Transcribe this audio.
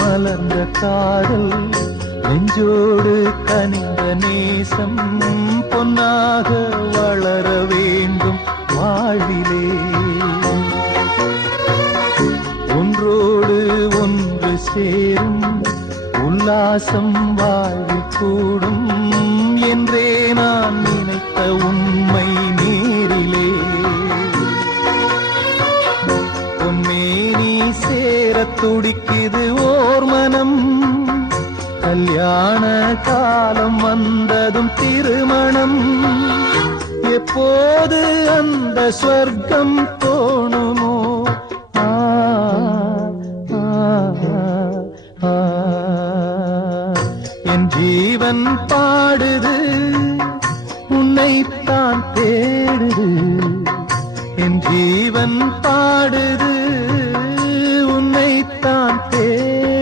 மலர்ந்த காதல் நெஞ்சோடு கனிந்த நேசம் பொன்னாக வளர வேண்டும் வாழ்விலே. ஒன்றோடு ஒன்று சேரும் உல்லாசம் வாழ்வில் கூடும் என்றே நான் நினைத்த உண்மை நேரிலே. பொன்மேனி சேரத் துடிக்குது ஓர் மனம், கல்யாண காலம் வந்ததும் திருமணம். எப்போது அந்த ஸ்வர்க்கம் தோணுமோ? என் ஜீவன் பாடுது, உன்னைத்தான் தேடுது. என் ஜீவன் பாடுது,